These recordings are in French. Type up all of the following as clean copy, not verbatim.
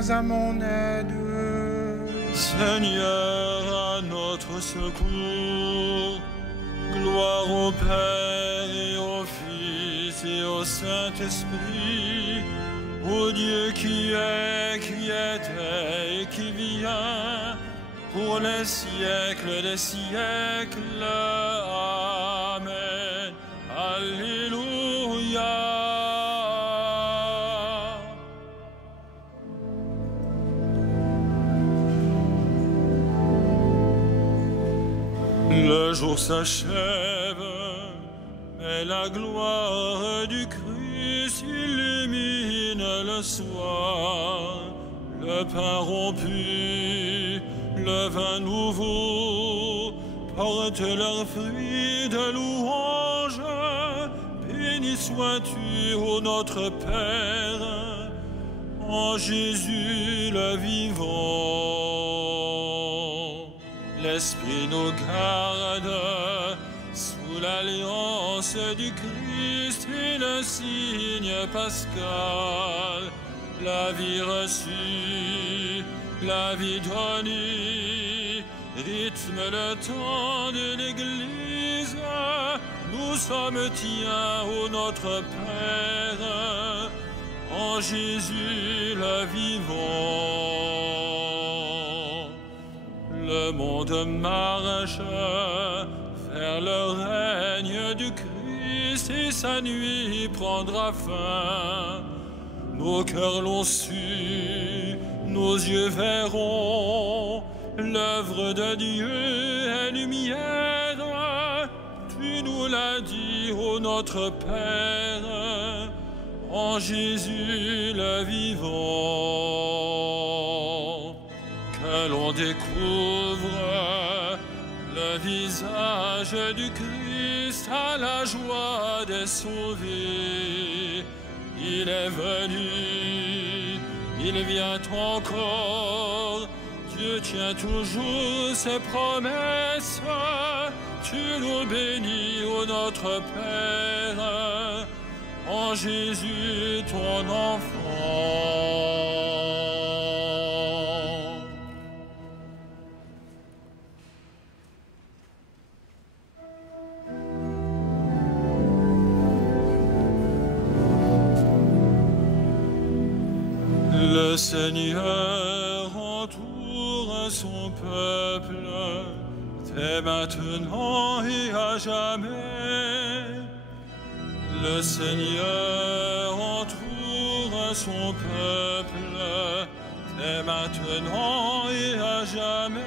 viens à mon aide. Seigneur, à notre secours. Gloire au Père et au Fils et au Saint-Esprit, au Dieu qui était et qui vient, pour les siècles des siècles. Amen. Alléluia. Le jour s'achève, mais la gloire du Christ illumine le soir. Le pain rompu, le vin nouveau, portent leurs fruits de louange. Béni sois-tu, ô notre Père, en Jésus le vivant. L'Esprit nous garde sous l'alliance du Christ et le signe pascal. La vie reçue, la vie donnée, rythme le temps de l'Église. Nous sommes tiens, ô notre Père, en Jésus le vivant. Le monde marche vers le règne du Christ et sa nuit prendra fin. Nos cœurs l'ont su, nos yeux verront l'œuvre de Dieu est lumière. Tu nous l'as dit, ô notre Père, en Jésus le vivant. Que l'on découvre le visage du Christ à la joie des sauvés. Il est venu, il vient encore, Dieu tient toujours ses promesses. Tu nous bénis, ô notre Père, en Jésus ton enfant. Le Seigneur entoure son peuple, dès maintenant et à jamais. Le Seigneur entoure son peuple, dès maintenant et à jamais.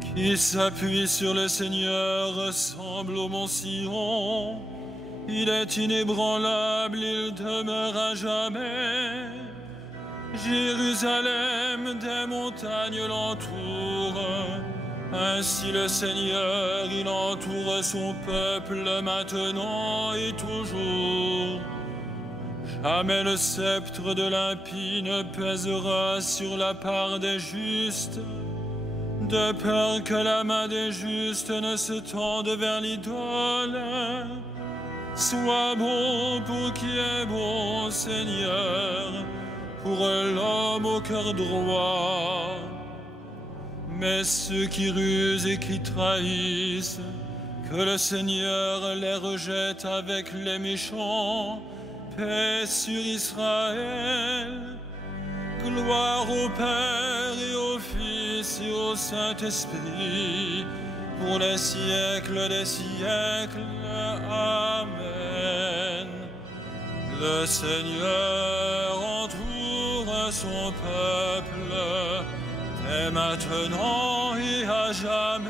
Qui s'appuie sur le Seigneur ressemble au mont Sion. Il est inébranlable, il demeure à jamais. Jérusalem, des montagnes l'entourent. Ainsi le Seigneur, il entoure son peuple maintenant et toujours. Jamais le sceptre de l'impie ne pèsera sur la part des justes, de peur que la main des justes ne se tende vers l'idole. Sois bon pour qui est bon, Seigneur, pour l'homme au cœur droit. Mais ceux qui rusent et qui trahissent, que le Seigneur les rejette avec les méchants. Paix sur Israël. Gloire au Père et au Fils et au Saint-Esprit, pour les siècles des siècles. Amen. Le Seigneur entoure son peuple, dès maintenant et à jamais.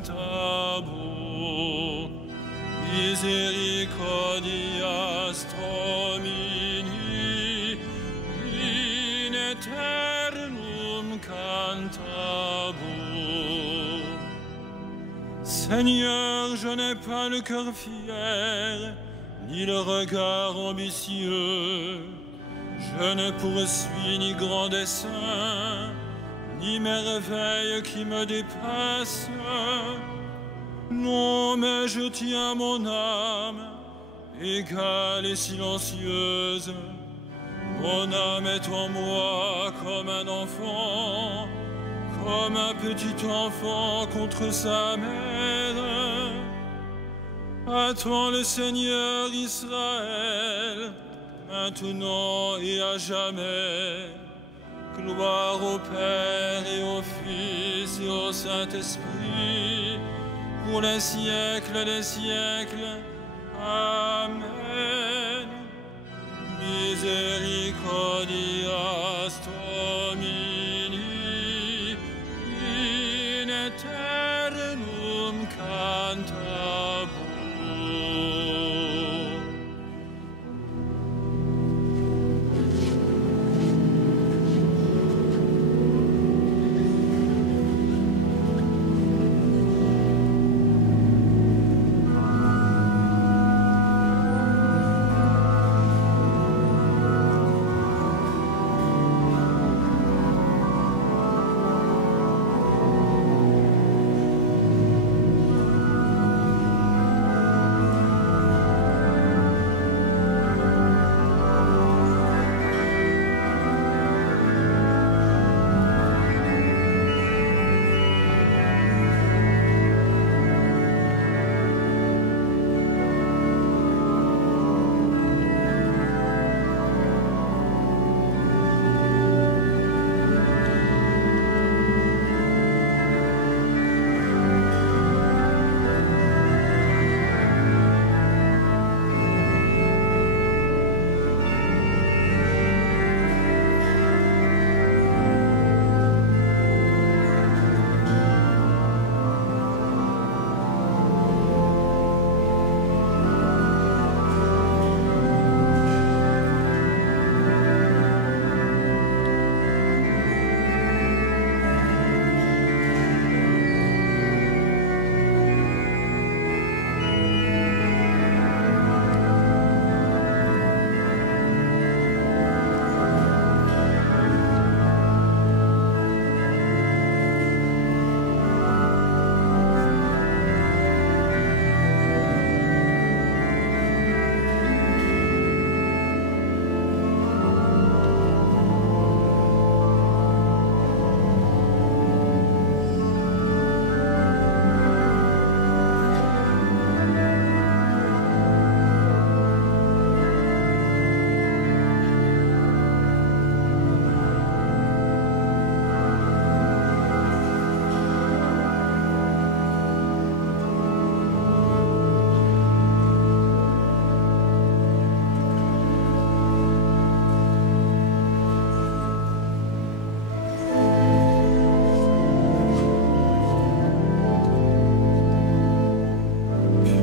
cantabur, misericordias Domini, in aeternum cantabur. Seigneur, je n'ai pas le cœur fier, ni le regard ambitieux. Je ne poursuis ni grand dessein, ni merveille qui me dépasse. Non, mais je tiens mon âme, égale et silencieuse. Mon âme est en moi comme un enfant, comme un petit enfant contre sa mère. Attends le Seigneur Israël, maintenant et à jamais. Gloire au Père et au Fils et au Saint-Esprit, pour les siècles des siècles. Amen. Misericordias Domini, in aeternum cantabur.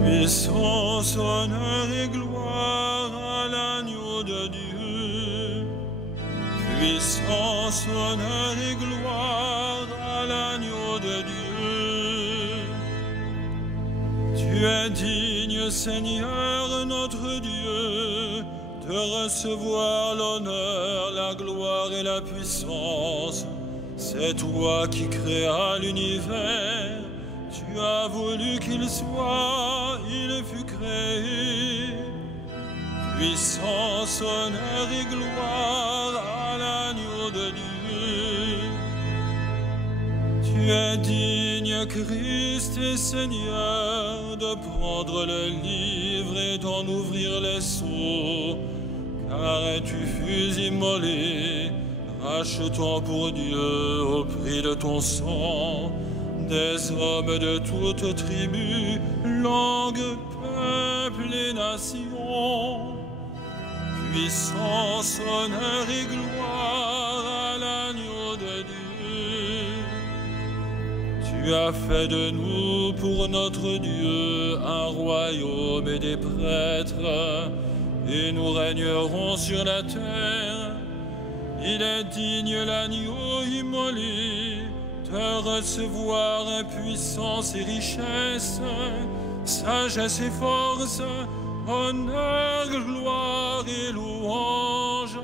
Puissance, honneur et gloire à l'agneau de Dieu. Puissance, honneur et gloire à l'agneau de Dieu. Tu es digne, Seigneur notre Dieu, de recevoir l'honneur, la gloire et la puissance. C'est toi qui créas l'univers. Tu as voulu qu'il soit, il fut créé. Puissance, honneur et gloire à l'agneau de Dieu. Tu es digne, Christ et Seigneur, de prendre le livre et d'en ouvrir les sceaux, car tu fus immolé, rachetant pour Dieu au prix de ton sang des hommes de toutes tribus, langues, peuples et nations. Puissance, honneur et gloire à l'agneau de Dieu. Tu Tu as fait de nous pour notre Dieu un royaume et des prêtres, et nous régnerons sur la terre. Il est digne l'agneau immolé de recevoir puissance et richesse, sagesse et force, honneur, gloire et louange.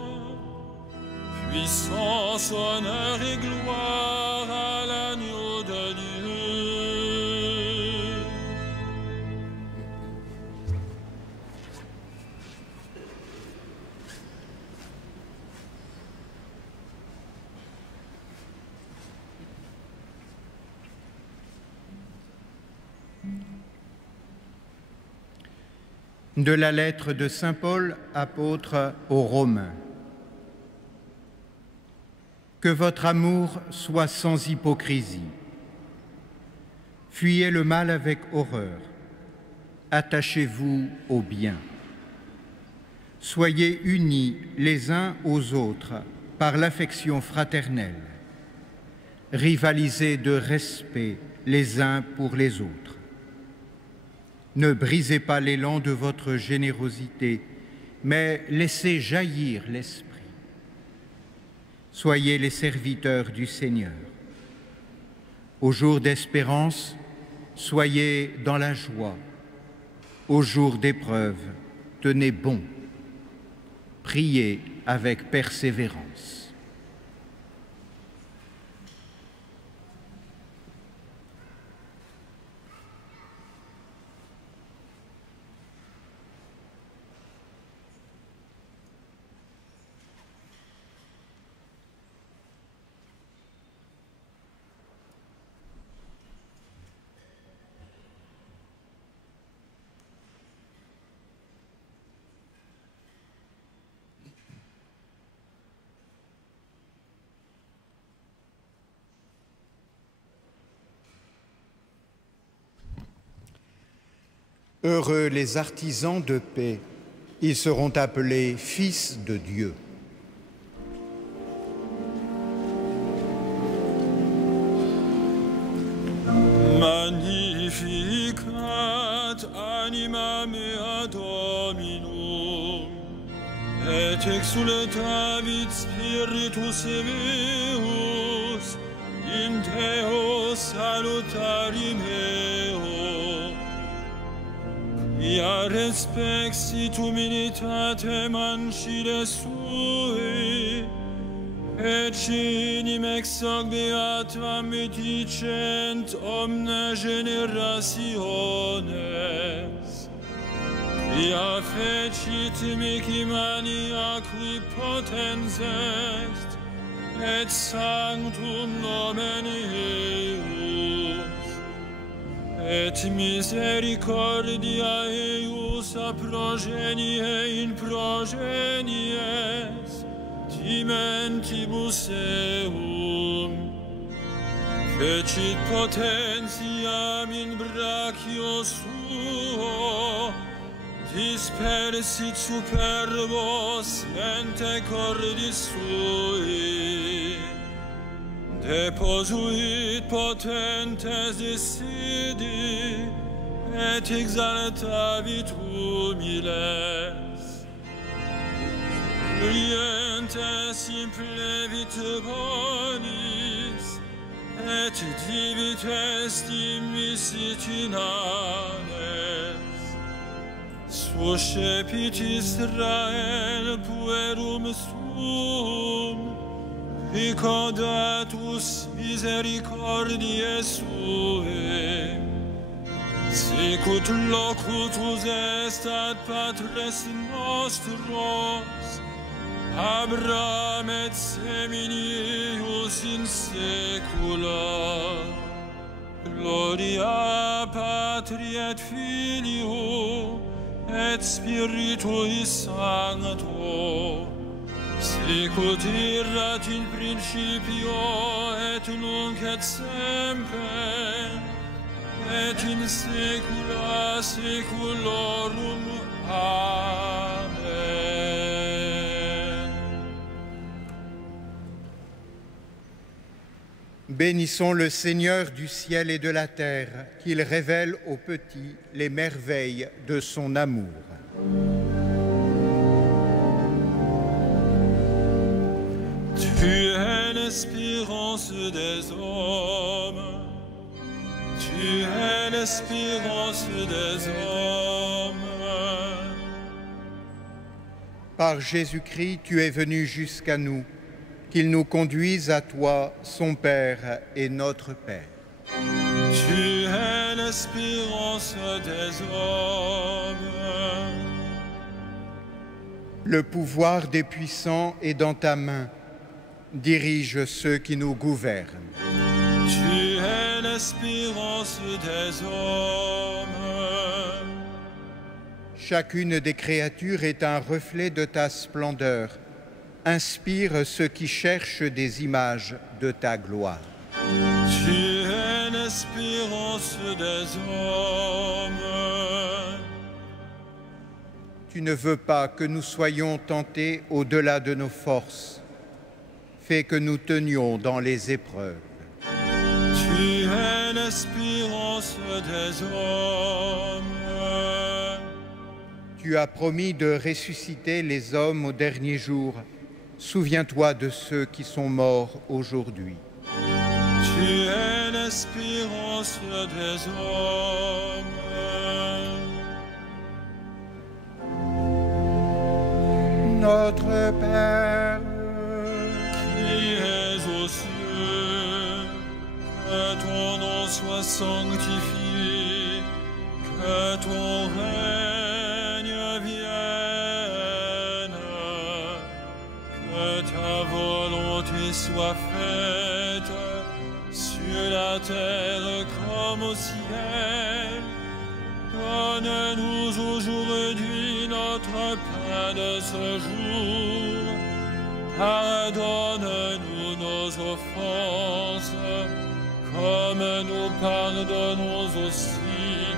Puissance, honneur et gloire à l'agneau de Dieu. De la lettre de saint Paul, apôtre aux Romains. Que votre amour soit sans hypocrisie. Fuyez le mal avec horreur. Attachez-vous au bien. Soyez unis les uns aux autres par l'affection fraternelle. Rivalisez de respect les uns pour les autres. Ne brisez pas l'élan de votre générosité, mais laissez jaillir l'esprit. Soyez les serviteurs du Seigneur. Au jour d'espérance, soyez dans la joie. Au jour d'épreuve, tenez bon. Priez avec persévérance. Heureux les artisans de paix, ils seront appelés fils de Dieu. Magnificat anima mea Dominum, et exultavit spiritus meus, in Deo salutari meo. Ia respexit humilitatem ancide sui, et cinim ex hoc beatam medicent omne generationes. Ia fecit mihi mania qui potens est, et sanctum nomen eius. Et misericordia eius a progenie in progenies, dimentibus eum. Fecit potentiam in brachio suo, dispersit superbos mente cordis sui. Deposuit potentes dissidi, et exaltavit humiles. Clientes implevit bonis, et divit estimissit inanes. Suscepit Israel puerum suum, Icodatus misericordiae suae, sicut locutus est ad patres nostros, Abraham et seminius in saecula. Gloria Patri et Filio et Spiritui Sancto, sicut erat in principio et nunc et semper, et in saecula saeculorum. Amen. Bénissons le Seigneur du ciel et de la terre, qu'il révèle aux petits les merveilles de son amour. Tu es l'espérance des hommes. Tu es l'espérance des hommes. Par Jésus-Christ, tu es venu jusqu'à nous, qu'il nous conduise à toi, son Père et notre Père. Tu es l'espérance des hommes. Le pouvoir des puissants est dans ta main. Dirige ceux qui nous gouvernent. Tu es l'espérance des hommes. Chacune des créatures est un reflet de ta splendeur. Inspire ceux qui cherchent des images de ta gloire. Tu es l'espérance des hommes. Tu ne veux pas que nous soyons tentés au-delà de nos forces. Fais que nous tenions dans les épreuves. Tu es l'espérance des hommes. Tu as promis de ressusciter les hommes au dernier jour. Souviens-toi de ceux qui sont morts aujourd'hui. Tu es l'espérance des hommes. Notre Père, qui es aux cieux, que ton nom soit sanctifié, que ton règne vienne, que ta volonté soit faite sur la terre comme au ciel. Donne-nous aujourd'hui notre pain de ce jour. Pardonne-nous nos offenses, comme nous pardonnons aussi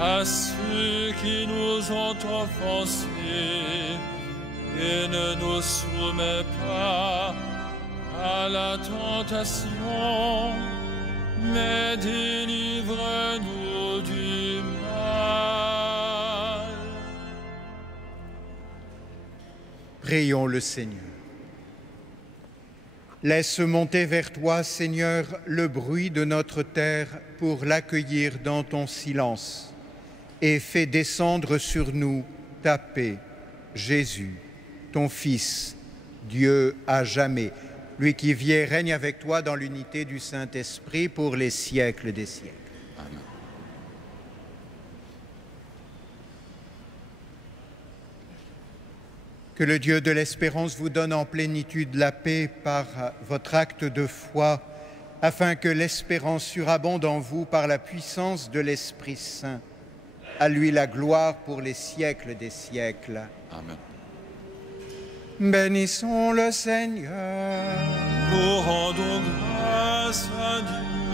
à ceux qui nous ont offensés. Et ne nous soumets pas à la tentation, mais délivre-nous du mal. prions le Seigneur. Laisse monter vers toi, Seigneur, le bruit de notre terre pour l'accueillir dans ton silence, et fais descendre sur nous ta paix, Jésus, ton Fils, Dieu à jamais, lui qui vit et règne avec toi dans l'unité du Saint-Esprit pour les siècles des siècles. Amen. Que le Dieu de l'espérance vous donne en plénitude la paix par votre acte de foi, afin que l'espérance surabonde en vous par la puissance de l'Esprit Saint. À lui la gloire pour les siècles des siècles. Amen. Bénissons le Seigneur. Nous rendons grâce à Dieu.